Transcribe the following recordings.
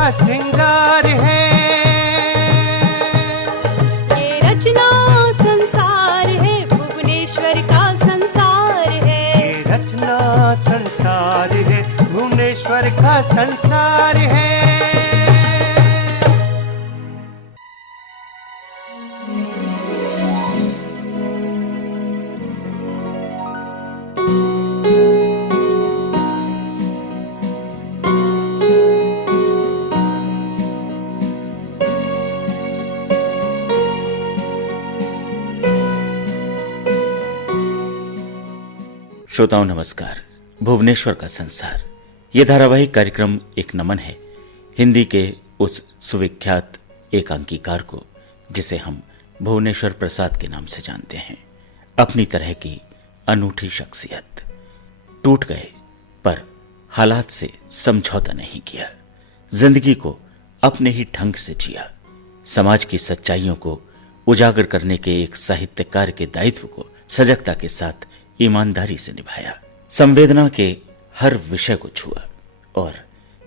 का श्रृंगार है। ये रचना संसार है, भुवनेश्वर का संसार है। ये रचना संसार है, भुवनेश्वर का संसार है। श्रोताओं नमस्कार। भुवनेश्वर का संसार ये धारावाहिक कार्यक्रम एक नमन है हिंदी के उस सुविख्यात एकांकीकार को जिसे हम भुवनेश्वर प्रसाद के नाम से जानते हैं। अपनी तरह की अनूठी शख्सियत, टूट गए पर हालात से समझौता नहीं किया, जिंदगी को अपने ही ढंग से जिया, समाज की सच्चाइयों को उजागर करने के एक साहित्यकार के दायित्व को सजगता के साथ ईमानदारी से निभाया, संवेदना के हर विषय को छुआ और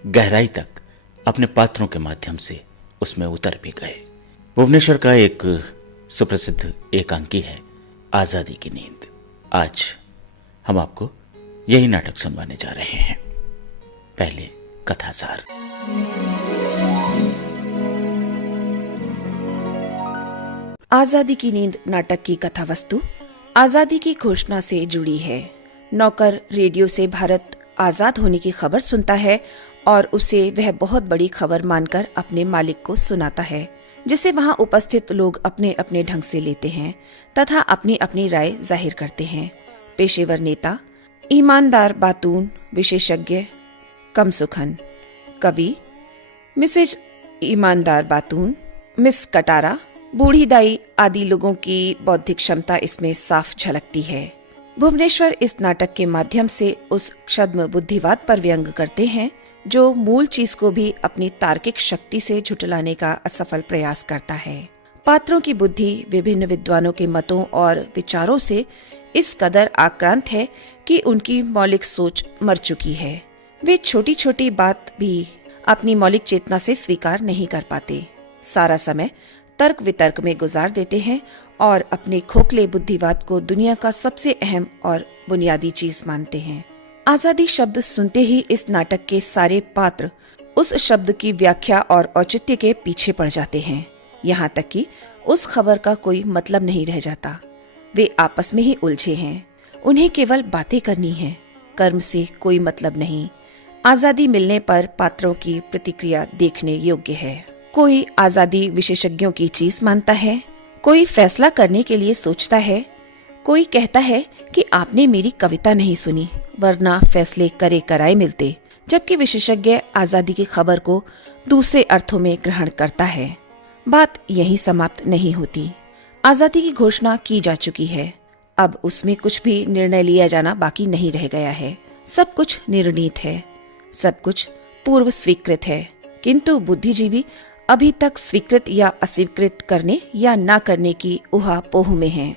गहराई तक अपने पात्रों के माध्यम से उसमें उतर भी गए। भुवनेश्वर का एक सुप्रसिद्ध एकांकी है आजादी की नींद। आज हम आपको यही नाटक सुनवाने जा रहे हैं। पहले कथासार। आजादी की नींद नाटक की कथा वस्तु आजादी की घोषणा से जुड़ी है। नौकर रेडियो से भारत आजाद होने की खबर सुनता है और उसे वह बहुत बड़ी खबर मानकर अपने मालिक को सुनाता है, जिसे वहां उपस्थित लोग अपने अपने ढंग से लेते हैं तथा अपनी अपनी राय जाहिर करते हैं। पेशेवर नेता, ईमानदार बातून, विशेषज्ञ, कम सुखन, कवि, मिसेज ईमानदार बातून, मिस कटारा, बूढ़ी दाई आदि लोगों की बौद्धिक क्षमता इसमें साफ झलकती है। भुवनेश्वर इस नाटक के माध्यम से उस क्षद्म बुद्धिवाद पर व्यंग करते हैं जो मूल चीज को भी अपनी तार्किक शक्ति से झुठलाने का असफल प्रयास करता है। पात्रों की बुद्धि विभिन्न विद्वानों के मतों और विचारों से इस कदर आक्रांत है कि उनकी मौलिक सोच मर चुकी है। वे छोटी छोटी बात भी अपनी मौलिक चेतना से स्वीकार नहीं कर पाते, सारा समय तर्क वितर्क में गुजार देते हैं और अपने खोखले बुद्धिवाद को दुनिया का सबसे अहम और बुनियादी चीज मानते हैं। आजादी शब्द सुनते ही इस नाटक के सारे पात्र उस शब्द की व्याख्या और औचित्य के पीछे पड़ जाते हैं, यहाँ तक कि उस खबर का कोई मतलब नहीं रह जाता। वे आपस में ही उलझे हैं, उन्हें केवल बातें करनी है, कर्म से कोई मतलब नहीं। आजादी मिलने पर पात्रों की प्रतिक्रिया देखने योग्य है। कोई आजादी विशेषज्ञों की चीज मानता है, कोई फैसला करने के लिए सोचता है, कोई कहता है कि आपने मेरी कविता नहीं सुनी वरना फैसले करे कराए मिलते, जबकि विशेषज्ञ आजादी की खबर को दूसरे अर्थों में ग्रहण करता है। बात यहीं समाप्त नहीं होती। आजादी की घोषणा की जा चुकी है, अब उसमें कुछ भी निर्णय लिया जाना बाकी नहीं रह गया है। सब कुछ निर्णीत है, सब कुछ पूर्व स्वीकृत है, किंतु बुद्धिजीवी अभी तक स्वीकृत या अस्वीकृत करने या न करने की उहापोह में हैं।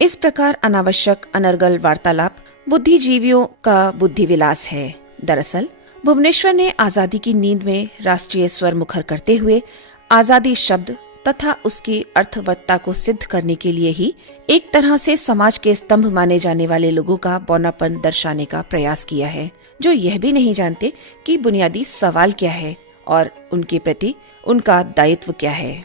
इस प्रकार अनावश्यक अनर्गल वार्तालाप बुद्धिजीवियों का बुद्धि विलास है। दरअसल भुवनेश्वर ने आजादी की नींद में राष्ट्रीय स्वर मुखर करते हुए आजादी शब्द तथा उसकी अर्थवत्ता को सिद्ध करने के लिए ही एक तरह से समाज के स्तंभ माने जाने वाले लोगों का बौनापन दर्शाने का प्रयास किया है, जो यह भी नहीं जानते कि बुनियादी सवाल क्या है और उनके प्रति उनका दायित्व क्या है।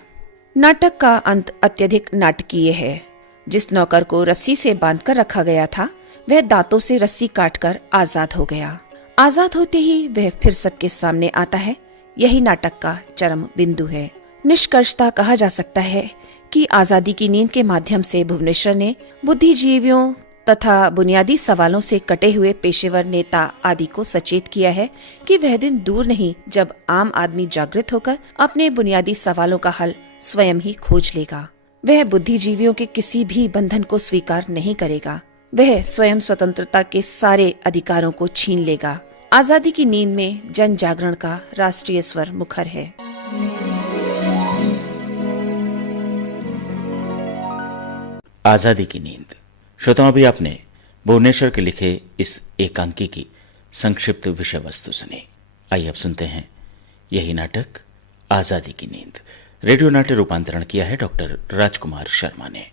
नाटक का अंत अत्यधिक नाटकीय है। जिस नौकर को रस्सी से बांधकर रखा गया था वह दांतों से रस्सी काटकर आजाद हो गया। आजाद होते ही वह फिर सबके सामने आता है। यही नाटक का चरम बिंदु है। निष्कर्षतः कहा जा सकता है कि आजादी की नींद के माध्यम से भुवनेश्वर ने बुद्धिजीवियों तथा बुनियादी सवालों से कटे हुए पेशेवर नेता आदि को सचेत किया है कि वह दिन दूर नहीं जब आम आदमी जागृत होकर अपने बुनियादी सवालों का हल स्वयं ही खोज लेगा। वह बुद्धिजीवियों के किसी भी बंधन को स्वीकार नहीं करेगा। वह स्वयं स्वतंत्रता के सारे अधिकारों को छीन लेगा। आजादी की नींद में जन जागरण का राष्ट्रीय स्वर मुखर है। आजादी की नींद। श्रोताओं, अभी आपने भुवनेश्वर के लिखे इस एकांकी की संक्षिप्त विषय वस्तु सुनी। आइए अब सुनते हैं यही नाटक आजादी की नींद रेडियो नाट्य रूपांतरण किया है डॉक्टर राजकुमार शर्मा ने।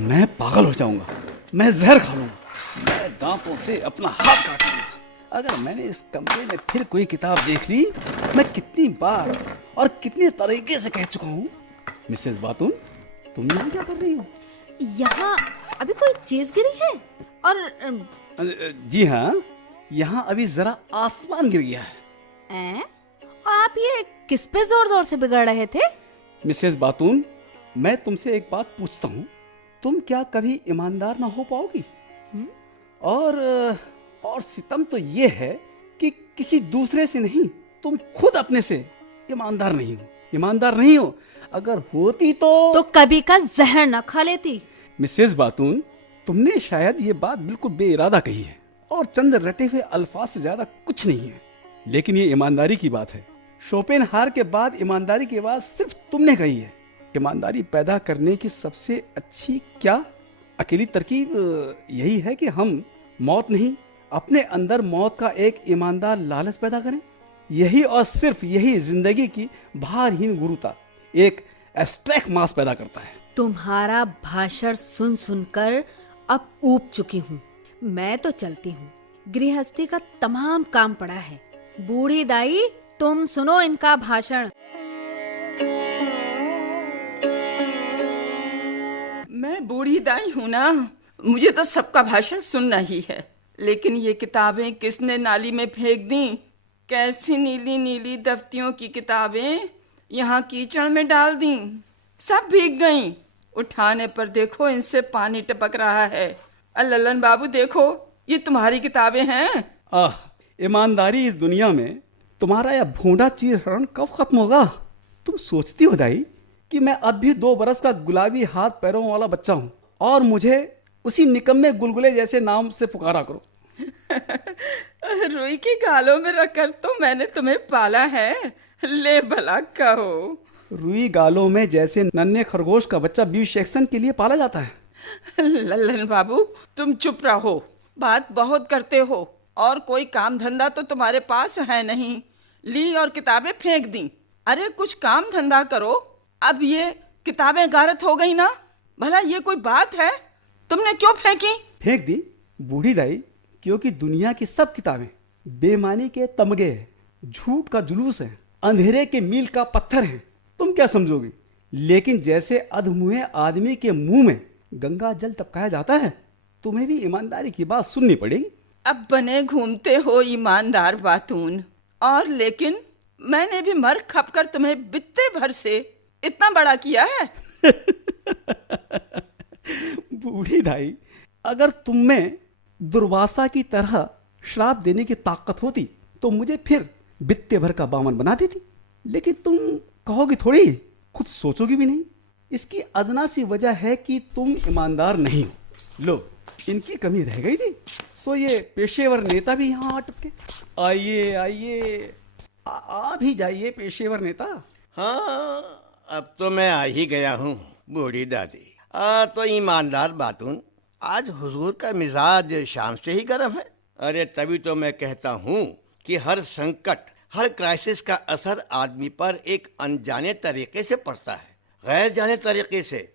मैं पागल हो जाऊंगा, मैं जहर खा लूंगा, मैं दांतों से अपना हाथ काट लूंगा अगर मैंने इस कमरे में फिर कोई किताब देख ली। मैं कितनी बार और कितने तरीके से कह चुका हूँ, मिसेस बातून, तुम यहाँ क्या कर रही हो? यहाँ अभी कोई चीज गिरी है और जी हाँ, यहाँ अभी जरा आसमान गिर गया है। और आप ये किस पे जोर जोर से बिगड़ रहे थे? मिसेस बातून, मैं तुमसे एक बात पूछता हूँ, तुम क्या कभी ईमानदार ना हो पाओगी? और सितम तो ये है कि किसी दूसरे से नहीं, तुम खुद अपने से ईमानदार नहीं हो। अगर होती तो कभी का जहर न खा लेती। मिसेस बातून, तुमने शायद ये बात बिल्कुल बेइरादा कही है और चंद रटे हुए अल्फाज से ज्यादा कुछ नहीं है, लेकिन ये ईमानदारी की बात है। शोपेनहावर के बाद ईमानदारी की बात सिर्फ तुमने कही है। ईमानदारी पैदा करने की सबसे अच्छी क्या अकेली तरकीब यही है कि हम मौत नहीं, अपने अंदर मौत का एक ईमानदार लालच पैदा करें। यही और सिर्फ यही जिंदगी की भारहीन गुरुता, एक एब्स्ट्रैक्ट मास पैदा करता है। तुम्हारा भाषण सुन सुनकर अब ऊब चुकी हूँ। मैं तो चलती हूँ, गृहस्थी का तमाम काम पड़ा है। बूढ़ी दाई, तुम सुनो इनका भाषण। मैं बूढ़ी दाई हूँ ना, मुझे तो सबका भाषण सुनना ही है। लेकिन ये किताबें किसने नाली में फेंक दी? कैसी नीली नीली दफ्तियों की किताबें यहाँ कीचड़ में डाल दी, सब भीग गईं। उठाने पर देखो इनसे पानी टपक रहा है। ललन बाबू देखो, ये तुम्हारी किताबें हैं। ईमानदारी इस दुनिया में तुम्हारा यह भूडा चीरहरण कब खत्म होगा? तुम सोचती हो दाई कि मैं अब भी 2 बरस का गुलाबी हाथ पैरों वाला बच्चा हूँ और मुझे उसी निकम्मे गुलगुले जैसे नाम से पुकारा करो? रुई के गालों में रखकर तो मैंने तुम्हें पाला है, ले भला कहो। रुई गालों में जैसे नन्हे खरगोश का बच्चा विविसेक्शन के लिए पाला जाता है। लल्लन बाबू, तुम चुप रहो, बात बहुत करते हो और कोई काम धंधा तो तुम्हारे पास है नहीं। ली और किताबें फेंक दी। अरे कुछ काम धंधा करो। अब ये किताबें गारत हो गई ना, भला ये कोई बात है? तुमने क्यों फेंकी? फेंक दी बूढ़ी दाई, क्योंकि दुनिया की सब किताबें बेमानी के तमगे हैं, झूठ का जुलूस है, अंधेरे के मील का पत्थर है। तुम क्या समझोगी? लेकिन जैसे अधमुए आदमी के मुंह में गंगा जल टपकाया जाता है, तुम्हें भी ईमानदारी की बात सुननी पड़ेगी। अब बने घूमते हो ईमानदार बातून, और लेकिन मैंने भी मर खप कर तुम्हें बित्ते भर से इतना बड़ा किया है। बूढ़ी दाई, अगर तुम में दुर्वासा की तरह श्राप देने की ताकत होती तो मुझे फिर बित्ते भर का बामन बना देती। लेकिन तुम कहोगी थोड़ी, खुद सोचोगी भी नहीं। इसकी अदना सी वजह है कि तुम ईमानदार नहीं हो। लो, इनकी कमी रह गई थी, सो ये पेशेवर नेता भी यहाँ आ टपके। आइए आइए, आप ही जाइए पेशेवर नेता। हाँ, अब तो मैं आ ही गया हूँ बूढ़ी दादी। तो ईमानदार बातून, आज हुजूर का मिजाज शाम से ही गर्म है। अरे तभी तो मैं कहता हूँ कि हर संकट, हर क्राइसिस का असर आदमी पर एक अनजाने तरीके से पड़ता है, गैर जाने तरीके से,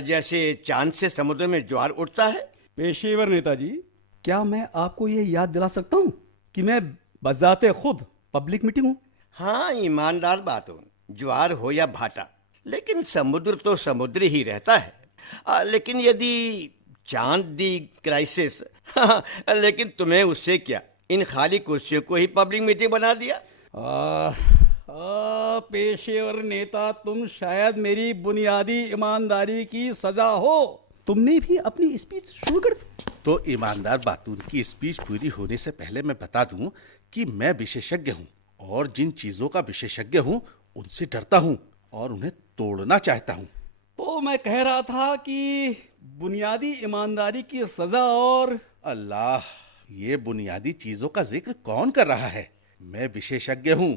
जैसे चांद से समुद्र में ज्वार उठता है। पेशेवर नेताजी, क्या मैं आपको ये याद दिला सकता हूँ कि मैं बजाते खुद पब्लिक मीटिंग हूँ? हाँ ईमानदार बातून, ज्वार हो या भाटा, लेकिन समुद्र तो समुद्र ही रहता है। लेकिन यदि चांद दी क्राइसिस, लेकिन तुम्हें उससे क्या, इन खाली कुर्सियों को ही पब्लिक मीटिंग बना दिया। पेशेवर नेता, तुम शायद मेरी बुनियादी ईमानदारी की सजा हो। तुमने भी अपनी स्पीच शुरू कर दी। तो ईमानदार बातून की स्पीच पूरी होने से पहले मैं बता दूं कि मैं विशेषज्ञ हूं और जिन चीजों का विशेषज्ञ हूं उनसे डरता हूं और उन्हें तोड़ना चाहता हूं। तो मैं कह रहा था कि बुनियादी ईमानदारी की सजा और अल्लाह, ये बुनियादी चीजों का जिक्र कौन कर रहा है? मैं विशेषज्ञ हूं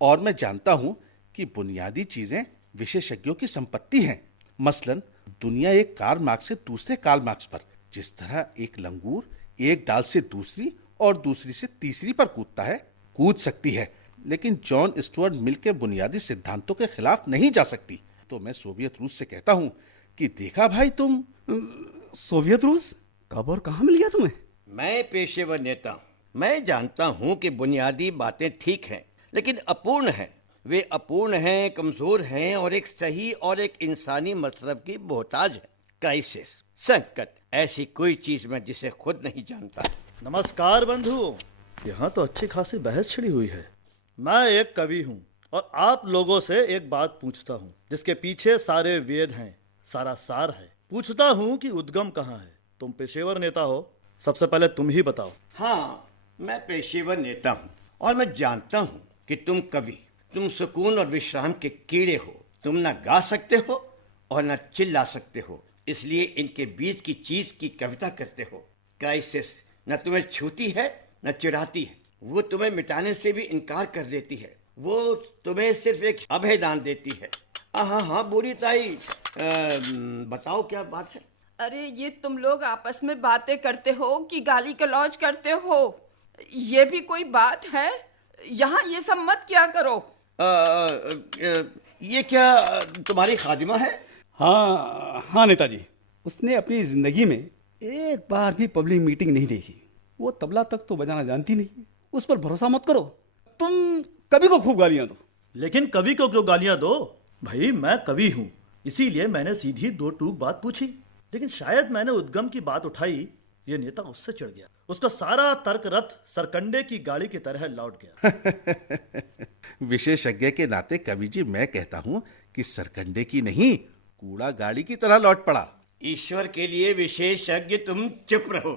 और मैं जानता हूं कि बुनियादी चीजें विशेषज्ञों की संपत्ति हैं। मसलन दुनिया एक कार्ल मार्क्स से दूसरे कार्ल मार्क्स पर, जिस तरह एक लंगूर एक डाल से दूसरी और दूसरी से तीसरी पर कूदता है, कूद सकती है, लेकिन जॉन स्टुअर्ट मिल के बुनियादी सिद्धांतों के खिलाफ नहीं जा सकती। तो मैं सोवियत रूस से कहता हूँ कि देखा भाई तुम। सोवियत रूस कब और कहाँ मिल गया तुम्हें? मैं पेशेवर नेता हूँ। मैं जानता हूँ कि बुनियादी बातें ठीक हैं, लेकिन अपूर्ण हैं। वे अपूर्ण हैं, कमजोर हैं और एक सही और एक इंसानी मसलब की मोहताज है। क्राइसिस, संकट, ऐसी कोई चीज मैं जिसे खुद नहीं जानता। नमस्कार बंधु। यहाँ तो अच्छी खासी बहस छिड़ी हुई है। मैं एक कवि हूँ और आप लोगों से एक बात पूछता हूँ जिसके पीछे सारे वेद हैं, सारा सार है। पूछता हूँ कि उद्गम कहाँ है। तुम पेशेवर नेता हो, सबसे पहले तुम ही बताओ। हाँ, मैं पेशेवर नेता हूँ और मैं जानता हूँ कि तुम कवि, तुम सुकून और विश्राम के कीड़े हो। तुम न गा सकते हो और न चिल्ला सकते हो, इसलिए इनके बीच की चीज की कविता करते हो। क्राइसिस न तुम्हें छूती है न चिढ़ाती है, वो तुम्हें मिटाने से भी इनकार कर देती है। वो तुम्हें सिर्फ एक अभयदान देती है। हाँ हाँ बूढ़ी ताई, बताओ क्या बात है? अरे ये तुम लोग आपस में बातें करते हो कि गाली गलौज करते हो? ये भी कोई बात है? यहाँ ये सब मत क्या करो। ये क्या तुम्हारी खादिमा है? हाँ हाँ नेताजी, उसने अपनी जिंदगी में एक बार भी पब्लिक मीटिंग नहीं देखी। वो तबला तक तो बजाना जानती नहीं। उस पर भरोसा मत करो। तुम कवि को खूब गालियां दो। लेकिन कवि को क्यों गालियां दो? भाई मैं कवि हूँ, इसीलिए मैंने सीधी दो टूक बात पूछी। लेकिन शायद मैंने उद्गम की बात उठाई, ये नेता उससे चिढ़ गया। उसका सारा तर्क रथ सरकंडे की गाड़ी की तरह लौट गया। विशेषज्ञ के नाते कवि जी मैं कहता हूँ कि सरकंडे की नहीं, कूड़ा गाड़ी की तरह लौट पड़ा। ईश्वर के लिए विशेषज्ञ तुम चुप रहो।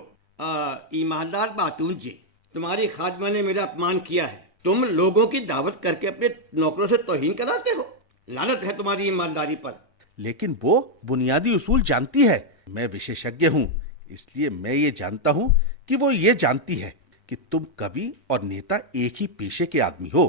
ईमानदार बातून जी, तुम्हारी खादिमा ने मेरा अपमान किया है। तुम लोगों की दावत करके अपने नौकरों से तौहीन कराते हो। लानत है तुम्हारी ईमानदारी पर। लेकिन वो बुनियादी उसूल जानती है। मैं विशेषज्ञ हूँ, इसलिए मैं ये जानता हूँ कि वो ये जानती है कि तुम कवि और नेता एक ही पेशे के आदमी हो।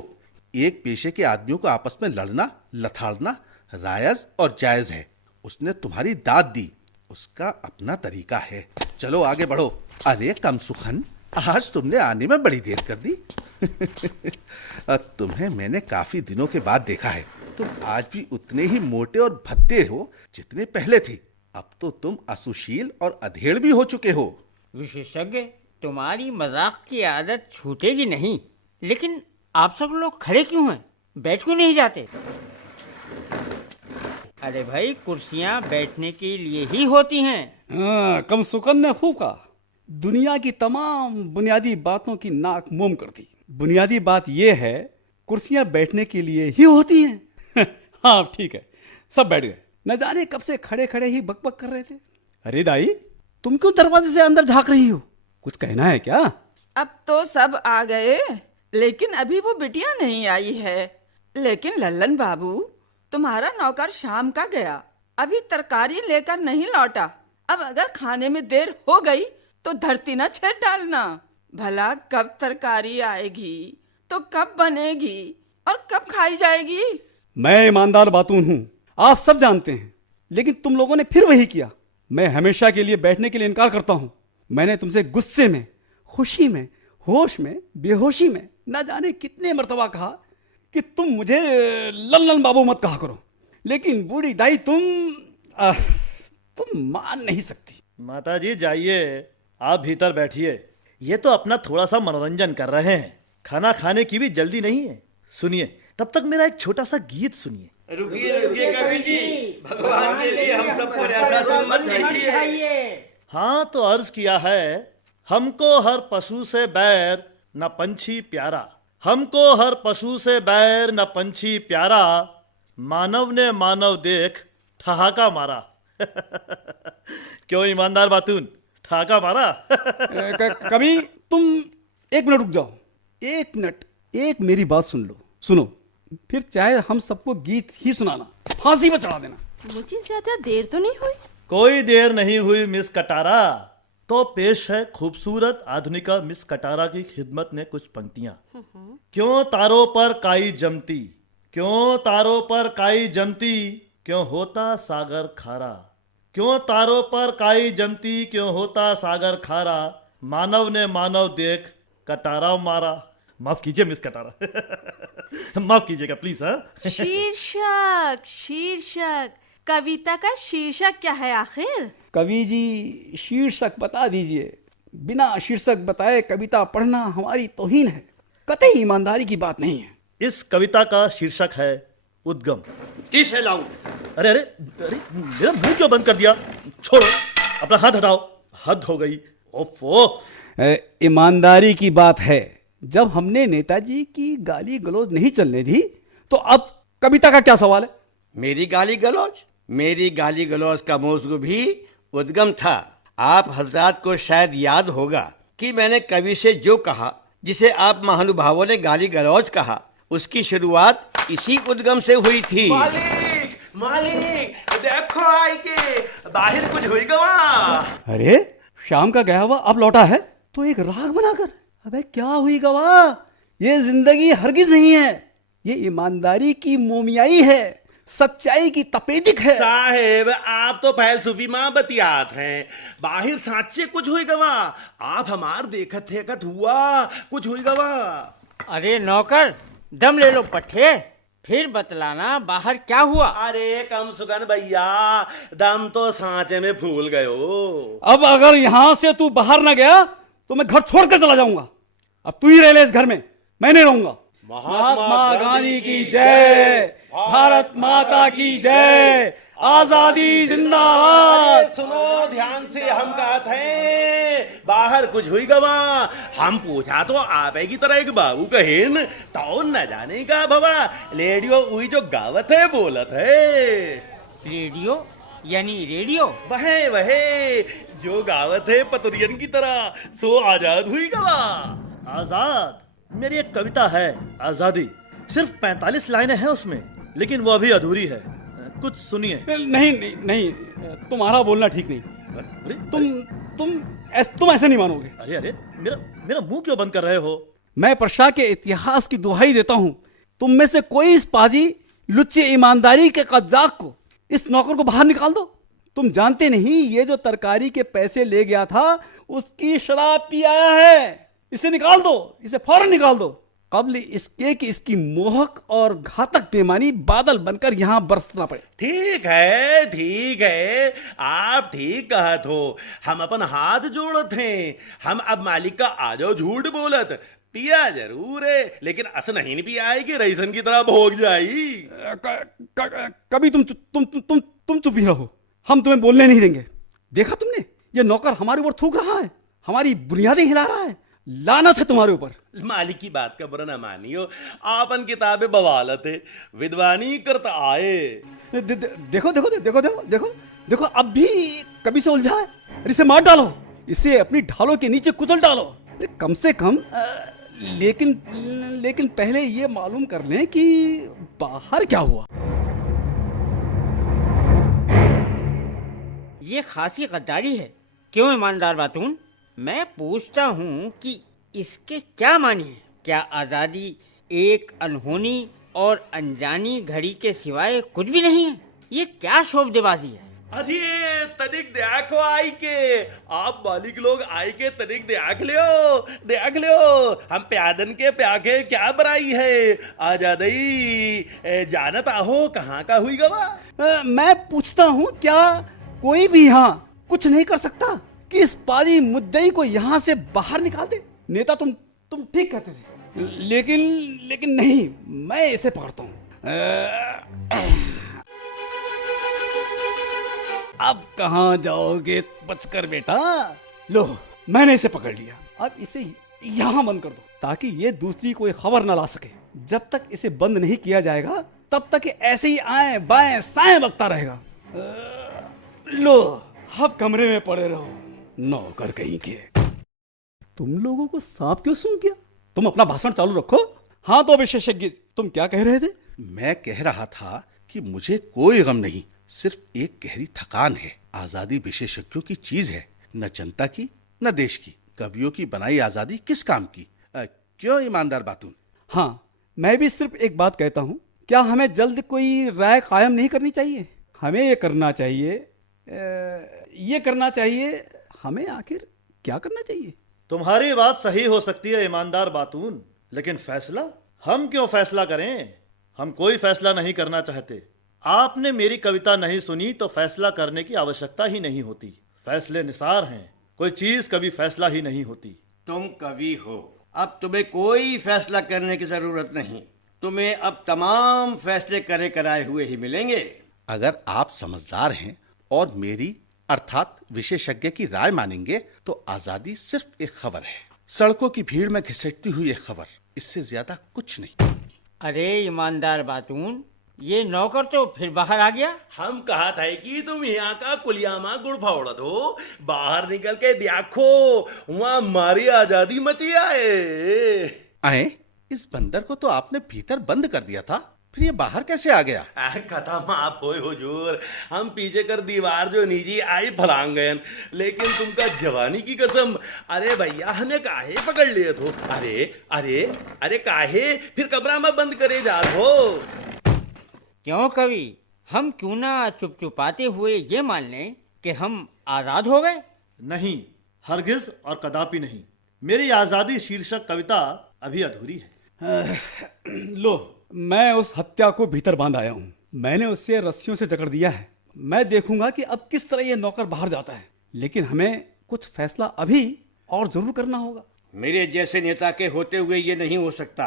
एक पेशे के आदमियों को आपस में लड़ना लथाड़ना रायज और जायज है। उसने तुम्हारी दाद दी, उसका अपना तरीका है। चलो आगे बढ़ो। अरे कम सुखन, आज तुमने आने में बड़ी देर कर दी। तुम्हें मैंने काफी दिनों के बाद देखा है। तुम आज भी उतने ही मोटे और भद्दे हो जितने पहले थे। अब तो तुम असुशील और अधेड़ भी हो चुके हो। विशेषज्ञ, तुम्हारी मजाक की आदत छूटेगी नहीं। लेकिन आप सब लोग खड़े क्यों हैं? बैठ क्यों नहीं जाते? अरे भाई, कुर्सियां बैठने के लिए ही होती हैं। हाँ, कम सुकन ने खूब कहा। दुनिया की तमाम बुनियादी बातों की नाक मोम कर दी। बुनियादी बात यह है, कुर्सियां बैठने के लिए ही होती हैं। हाँ ठीक है, सब बैठ गए। न जाने कब से खड़े खड़े ही बकबक कर रहे थे। अरे दाई, तुम क्यों दरवाजे से अंदर झांक रही हो? कुछ कहना है क्या? अब तो सब आ गए, लेकिन अभी वो बिटिया नहीं आई है। लेकिन लल्लन बाबू, तुम्हारा नौकर शाम का गया, अभी तरकारी लेकर नहीं लौटा। अब अगर खाने में देर हो गई तो धरती न छेद डालना। भला कब तरकारी आएगी तो कब बनेगी और कब खाई जाएगी? मैं ईमानदार बातून हूँ, आप सब जानते हैं। लेकिन तुम लोगों ने फिर वही किया। मैं हमेशा के लिए बैठने के लिए इनकार करता हूँ। मैंने तुमसे गुस्से में, खुशी में, होश में, बेहोशी में न जाने कितने मर्तबा कहा कि तुम मुझे लल्लन बाबू मत कहा करो। लेकिन बूढ़ी दाई तुम मान नहीं सकती। माता जी जाइए, आप भीतर बैठिए। ये तो अपना थोड़ा सा मनोरंजन कर रहे हैं, खाना खाने की भी जल्दी नहीं है। सुनिए, तब तक मेरा एक छोटा सा गीत सुनिए। रुकिए रुकिए कवि जी, भगवान के लिए हम सबको ऐसा तुम मत कीजिए। हाँ तो अर्ज किया है, हमको हर पशु से बैर न पंछी प्यारा। हमको हर पशु से बैर न पंछी प्यारा। मानव ने मानव देख ठहाका मारा। क्यों ईमानदार बातून, ठहाका मारा? कभी तुम एक मिनट रुक जाओ। एक मिनट, एक मेरी बात सुन लो। सुनो, फिर चाहे हम सबको गीत ही सुनाना, फांसी पर चढ़ा देना। मुझे ज्यादा देर तो नहीं हुई? कोई देर नहीं हुई मिस कटारा। तो पेश है खूबसूरत आधुनिका मिस कटारा की खिदमत में कुछ पंक्तियां। क्यों तारों पर काई जमती, क्यों तारों पर काई जमती, क्यों होता सागर खारा। क्यों तारों पर काई जमती, क्यों होता सागर खारा। मानव ने मानव देख कटारा मारा। माफ कीजिए मिस कटारा। माफ कीजिएगा प्लीज। हाँ शीर्षक शीर्षक कविता का शीर्षक क्या है आखिर? कवि जी शीर्षक बता दीजिए। बिना शीर्षक बताए कविता पढ़ना हमारी तौहीन है, कतई ईमानदारी की बात नहीं है। इस कविता का शीर्षक है उद्गम। किसे लाऊं? अरे अरे अरे, मेरा मुंह क्यों बंद कर दिया? छोड़ो, अपना हाथ हटाओ। हद हो गई। ओफो। ईमानदारी की बात है, जब हमने नेताजी की गाली गलौज नहीं चलने दी तो अब कविता का क्या सवाल है? मेरी गाली गलौज? मेरी गाली गलौज का मौजू भी उद्गम था। आप हजरात को शायद याद होगा कि मैंने कवि से जो कहा, जिसे आप महानुभावों ने गाली गलौज कहा, उसकी शुरुआत इसी उद्गम से हुई थी। मालिक मालिक देखो आई के बाहर कुछ हुई गवा। अरे शाम का गया हुआ अब लौटा है तो एक राग बनाकर। अबे क्या हुई गवा? ये जिंदगी हरगिज नहीं है, ये ईमानदारी की मोमियाई है, सच्चाई की तपेदिक है। साहेब आप तो फैलसूफी माँ बतियात हैं, बाहर सांचे कुछ हुई गवा। आप हमार देखत थे कत हुआ कुछ हुई गवा। अरे नौकर, दम ले लो पट्टे, फिर बतलाना बाहर क्या हुआ। अरे कम सुगन भैया, दम तो सांचे में फूल गयो। अब अगर यहां से तू बाहर ना गया तो मैं घर छोड़कर चला जाऊंगा। अब तू ही रह ले इस घर में, मैं नहीं रहूंगा। महात्मा गांधी की जय, भारत माता की जय, आजादी जिंदाबाद। सुनो ध्यान से, हम कहते हैं बाहर कुछ हुई गवा। हम पूछा तो आप की तरह एक बाबू कहेन तो न जाने का भवा। रेडियो हुई जो गावत है बोलत है। रेडियो यानी रेडियो? वहे वहे जो गावत है पतुरियन की तरह, सो आजाद हुई गवा। आजाद? मेरी एक कविता है आजादी, सिर्फ 45 लाइनें हैं उसमें, लेकिन वो अभी अधूरी है। कुछ सुनिए। नहीं नहीं नहीं, तुम्हारा बोलना ठीक नहीं। अरे तुम ऐसे नहीं मानोगे। अरे अरे, मेरा मेरा मुंह क्यों बंद कर रहे हो? मैं प्रशा के इतिहास की दुहाई देता हूं, तुम में से कोई इस पाजी लुच्चे ईमानदारी के कज्जाक को, इस नौकर को बाहर निकाल दो। तुम जानते नहीं ये जो तरकारी के पैसे ले गया था उसकी शराब पी आया है। इसे निकाल दो, इसे फौरन निकाल दो, कबल इसके कि इसकी मोहक और घातक बेईमानी बादल बनकर यहां बरसना पड़े। ठीक है, आप ठीक कहत हो। हम अपन हाथ जोड़त हैं। हम अब मालिक का आजो झूठ बोलत, पिया जरूर है लेकिन अस नहीं पिया है कि रईसन की तरह भोग जाई। कभी तुम चुप ही रहो, हम तुम्हें बोलने नहीं देंगे। देखा तुमने, ये नौकर हमारे ऊपर थूक रहा है, हमारी बुनियादें हिला रहा है। लानत है तुम्हारे ऊपर। मालिक की बात का बुरा न मानियो, आपन किताबें बवालत है, विद्वानी करता आए। देखो देखो देखो देखो देखो देखो, अब भी कभी से उलझा है। इसे मार डालो, इसे अपनी ढालों के नीचे कुचल डालो। कम से कम लेकिन पहले ये मालूम कर लें कि बाहर क्या हुआ। ये खासी गद्दारी है। क्यों ईमानदार बातून? मैं पूछता हूँ कि इसके क्या मानी है? क्या आज़ादी एक अनहोनी और अनजानी घड़ी के सिवाय कुछ भी नहीं है? ये क्या शोभदेबाजी है? अरे तनिक देखो आई के, आप मालिक लोग आई के तनिक देख लियो। हम प्यादन के प्याके क्या बराई है। आजादी जानत आहो कहाँ का हुई गवा। मैं पूछता हूँ, क्या कोई भी यहाँ कुछ नहीं कर सकता कि इस पाजी मुद्दई को यहाँ से बाहर निकाल दे? नेता तुम ठीक कहते थे, लेकिन नहीं, मैं इसे पकड़ता हूँ। अब कहाँ जाओगे बचकर बेटा? लो, मैंने इसे पकड़ लिया। अब इसे यहाँ बंद कर दो ताकि ये दूसरी कोई खबर न ला सके। जब तक इसे बंद नहीं किया जाएगा तब तक ऐसे ही आए बाएं साएं बकता रहेगा। लो, अब कमरे में पड़े रहो, नौकर कहीं के। तुम लोगों को सांप क्यों सूंघ गया? तुम अपना भाषण चालू रखो। हाँ तो विशेषज्ञ, तुम क्या कह रहे थे? मैं कह रहा था कि मुझे कोई गम नहीं, सिर्फ एक गहरी थकान है। आजादी विशेषज्ञों की चीज है, न जनता की न देश की। कवियों की बनाई आजादी किस काम की? क्यों ईमानदार बातून? हाँ, मैं भी सिर्फ एक बात कहता हूँ क्या हमें जल्द कोई राय कायम नहीं करनी चाहिए? हमें ये करना चाहिए, ये करना चाहिए। हमें आखिर क्या करना चाहिए? तुम्हारी बात सही हो सकती है ईमानदार बातून, लेकिन फैसला हम क्यों फैसला करें? हम कोई फैसला नहीं करना चाहते। आपने मेरी कविता नहीं सुनी तो फैसला करने की आवश्यकता ही नहीं होती। फैसले निसार हैं, कोई चीज कभी फैसला ही नहीं होती। तुम कवि हो, अब तुम्हें कोई फैसला करने की जरूरत नहीं। तुम्हें अब तमाम फैसले करे कराए हुए ही मिलेंगे। अगर आप समझदार हैं और मेरी अर्थात विशेषज्ञ की राय मानेंगे तो आजादी सिर्फ एक खबर है, सड़कों की भीड़ में घिसटती हुई एक खबर, इससे ज्यादा कुछ नहीं। अरे ईमानदार बातून, ये नौकर तो फिर बाहर आ गया। हम कहा था कि तुम यहाँ का कुलियामा गुड़ फावड़त हो, बाहर निकल के देखो, वहाँ हमारी आजादी मची आए। इस बंदर को तो आपने भीतर बंद कर दिया था, फिर ये बाहर कैसे आ गया? खत्म आप होए हुजूर, हम पीछे कर दीवार जो नीचे आई फलांग गए, लेकिन तुमका जवानी की कसम, अरे भैया हमें काहे पकड़ लिए थो? अरे अरे अरे काहे फिर कमरा में बंद करे जात हो? क्यों कवि, हम क्यों ना चुपचुपाते हुए ये मान लें कि हम आजाद हो गए? नहीं, हरगिज और कदापि नहीं। मेरी आजादी शीर्षक कविता अभी अधूरी है। लो, मैं उस हत्या को भीतर बांध आया हूँ। मैंने उससे रस्सियों से जकड़ दिया है। मैं देखूंगा कि अब किस तरह ये नौकर बाहर जाता है, लेकिन हमें कुछ फैसला अभी और जरूर करना होगा। मेरे जैसे नेता के होते हुए ये नहीं हो सकता।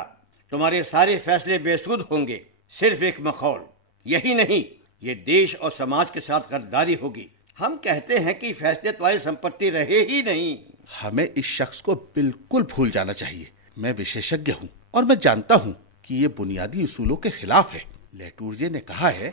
तुम्हारे सारे फैसले बेसुध होंगे। सिर्फ एक मखौल, यही नहीं, ये देश और समाज के साथ गद्दारी होगी। हम कहते हैं कि फैसले तुम्हारी संपत्ति रहे ही नहीं। हमें इस शख्स को बिल्कुल भूल जाना चाहिए। मैं विशेषज्ञ हूँ और मैं जानता हूँ कि ये बुनियादी उसूलों के खिलाफ है। लेटूर्जे ने कहा है,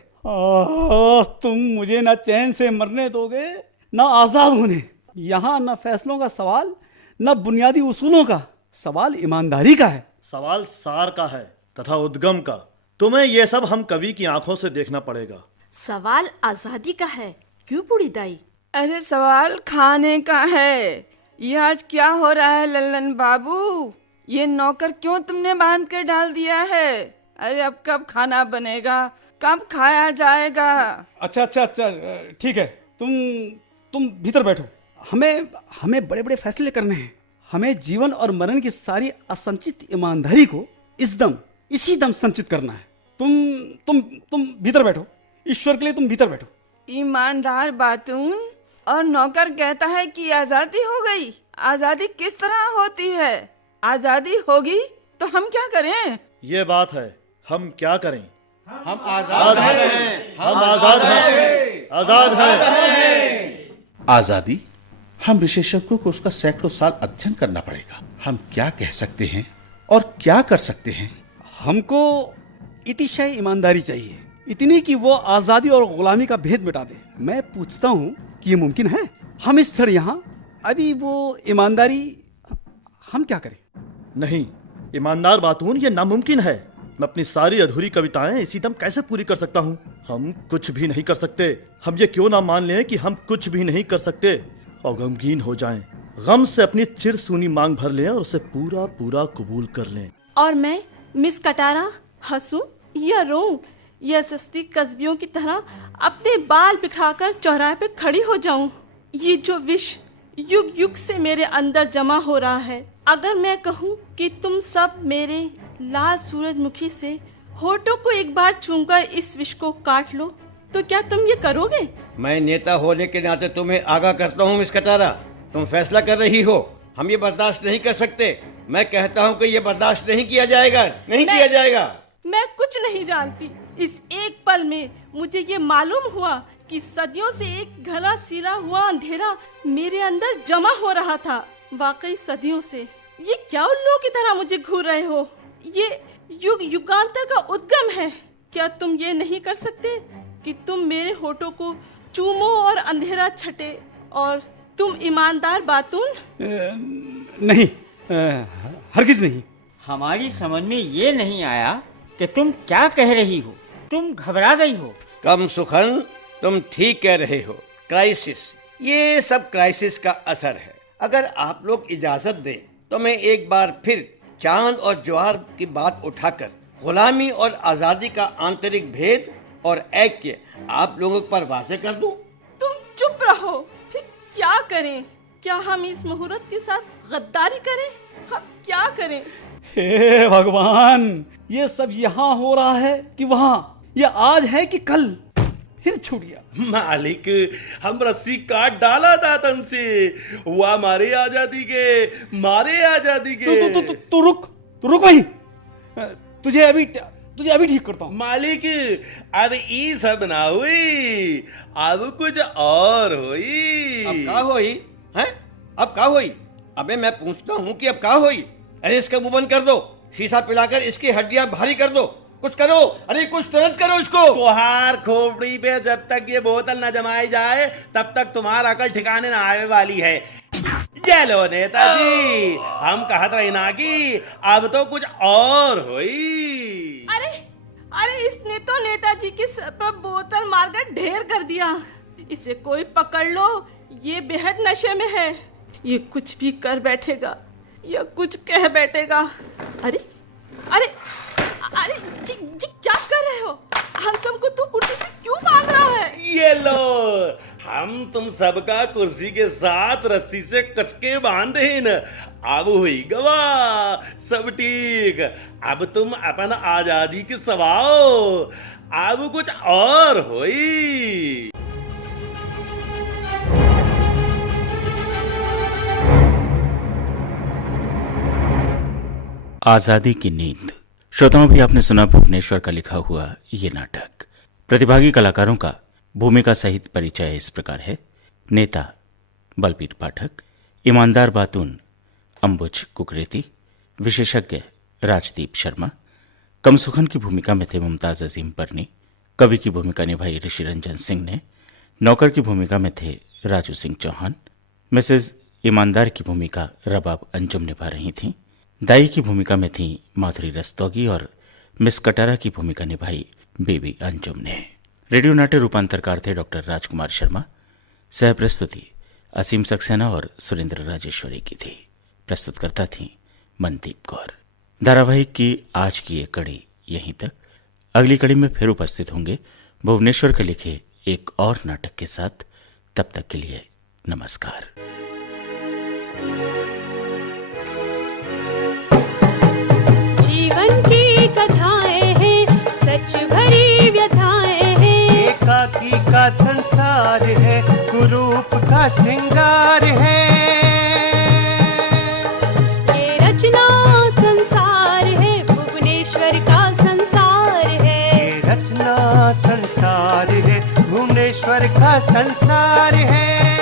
तुम मुझे ना चैन से मरने दोगे ना आजाद होने। यहाँ न फैसलों का सवाल, न बुनियादी उसूलों का सवाल, ईमानदारी का है। सवाल सार का है तथा उद्गम का। तुम्हें ये सब हम कवि की आंखों से देखना पड़ेगा। सवाल आजादी का है, क्यों बूढ़ी दाई? अरे सवाल खाने का है। ये आज क्या हो रहा है लल्लन बाबू? ये नौकर क्यों तुमने बांध कर डाल दिया है? अरे अब कब खाना बनेगा, कब खाया जाएगा? अच्छा, ठीक है, तुम भीतर बैठो। हमें बड़े बड़े फैसले करने हैं। हमें जीवन और मरण की सारी असंचित ईमानदारी को इसी दम संचित करना है। तुम भीतर बैठो। ईश्वर के लिए तुम भीतर बैठो। ईमानदार बातून, और नौकर कहता है कि आजादी हो गई। आजादी किस तरह होती है? आजादी होगी तो हम क्या करें? ये बात है, हम क्या करें? हम आजाद हैं। हम आजाद हैं। आजाद हैं। आजादी, हम विशेषज्ञों को उसका सैकड़ों साल अध्ययन करना पड़ेगा। हम क्या कह सकते हैं और क्या कर सकते हैं? हमको इतिशय ईमानदारी चाहिए, इतनी कि वो आजादी और गुलामी का भेद मिटा दे। मैं पूछता हूँ कि ये मुमकिन है? हम इस क्षण यहाँ अभी वो ईमानदारी हम क्या करें? नहीं ईमानदार बातून, ये नामुमकिन है। मैं अपनी सारी अधूरी कविताएं इसी दम कैसे पूरी कर सकता हूँ? हम कुछ भी नहीं कर सकते। हम ये क्यों ना मान लें कि हम कुछ भी नहीं कर सकते और गमगीन हो जाएं, गम से अपनी चिरसूनी मांग भर लें और उसे पूरा पूरा कबूल कर लें। और मैं मिस कटारा हंसूं या रोऊं या सस्ती कस्बियों की तरह अपने बाल बिखराकर चौराहे पे खड़ी हो जाऊं? ये जो विष युग युग से मेरे अंदर जमा हो रहा है, अगर मैं कहूं कि तुम सब मेरे लाल सूरजमुखी से होठों को एक बार चूमकर इस विष को काट लो, तो क्या तुम ये करोगे? मैं नेता होने के नाते तुम्हें आगाह करता हूँ मिस कटारा, तुम फैसला कर रही हो। हम ये बर्दाश्त नहीं कर सकते। मैं कहता हूँ कि ये बर्दाश्त नहीं किया जाएगा, नहीं किया जाएगा। मैं कुछ नहीं जानती। इस एक पल में मुझे ये मालूम हुआ कि सदियों से एक घना सिला हुआ अंधेरा मेरे अंदर जमा हो रहा था। वाकई सदियों से। ये क्या उल्लू की तरह मुझे घूर रहे हो? ये युग युगांतर का उद्गम है। क्या तुम ये नहीं कर सकते कि तुम मेरे होठों को चूमो और अंधेरा छटे? और तुम ईमानदार बातून? नहीं, हरगिज नहीं। हमारी समझ में ये नहीं आया कि तुम क्या कह रही हो। तुम घबरा गई हो। कम सुखन, तुम ठीक कह रहे हो। क्राइसिस, ये सब क्राइसिस का असर है। अगर आप लोग इजाजत दें तो मैं एक बार फिर चांद और ज्वार की बात उठाकर गुलामी और आजादी का आंतरिक भेद और ऐक्य आप लोगों पर वाज़ेह कर दूं? तुम चुप रहो। फिर क्या करें? क्या हम इस मुहूर्त के साथ गद्दारी करें? हम क्या करें? हे भगवान, ये सब यहाँ हो रहा है कि वहाँ? ये आज है कि कल? फिर छूट गया। मालिक, हम रस्सी काट डाला था तन से, हुआ मारे आजादी के। तू रुक वहीं। तुझे अभी ठीक करता हूँ। मालिक, अब ई सब ना हुई, अब कुछ और हुई। अब का होई हैं? अब का होई? अबे मैं पूछता हूँ कि अब का होई? अरे इसका मुंह बंद कर दो, शीशा पिलाकर इसकी हड्डियां भारी कर दो, कुछ करो। अरे कुछ तुरंत करो इसको। तुहार खोपड़ी पे जब तक ये बोतल न जमाई जाए तब तक तुम्हारा अकल ठिकाने न आने वाली है। चलो नेताजी, हम कहत रहे ना कि अब तो कुछ और हुई। अरे इसने तो नेताजी के सर पर बोतल मारकर ढेर कर दिया। इसे कोई पकड़ लो, ये बेहद नशे में है। ये कुछ भी कर बैठेगा या कुछ कह बैठेगा। अरे अरे अरे ये क्या कर रहे हो? हम सबको तू कुर्सी से क्यों बांध रहा है? ये लो, हम तुम सबका कुर्सी के साथ रस्सी से कसके बांधे न। अब हुई गवाह, सब ठीक। अब तुम अपन आजादी की सवाओ, अब कुछ और हुई। आजादी की नींद। श्रोताओं, भी आपने सुना भुवनेश्वर का लिखा हुआ ये नाटक। प्रतिभागी कलाकारों का भूमिका सहित परिचय इस प्रकार है। नेता बलबीर पाठक, ईमानदार बातून अंबुज कुकरेती, विशेषज्ञ राजदीप शर्मा, कमसुखन की भूमिका में थे मुमताज अजीम परनी, कवि की भूमिका निभाई ऋषि रंजन सिंह ने, नौकर की भूमिका में थे राजू सिंह चौहान, मिसेज ईमानदार की भूमिका रबाब अंजुम निभा रही थीं, दाई की भूमिका में थी माधुरी रस्तोगी और मिस कटारा की भूमिका निभाई बेबी अंजुम ने। रेडियो नाट्य रूपांतरकार थे डॉक्टर राजकुमार शर्मा। सह प्रस्तुति असीम सक्सेना और सुरेंद्र राजेश्वरी की थी। प्रस्तुतकर्ता थी मनदीप कौर। धारावाहिक की आज की ये कड़ी यहीं तक। अगली कड़ी में फिर उपस्थित होंगे भुवनेश्वर के लिखे एक और नाटक के साथ। तब तक के लिए नमस्कार। जीवन की कथाएं हैं, सच भरी व्यथाएं हैं। एकाकी का संसार है, कुरूप का श्रृंगार है। ये रचना संसार है, भुवनेश्वर का संसार है। ये रचना संसार है, भुवनेश्वर का संसार है।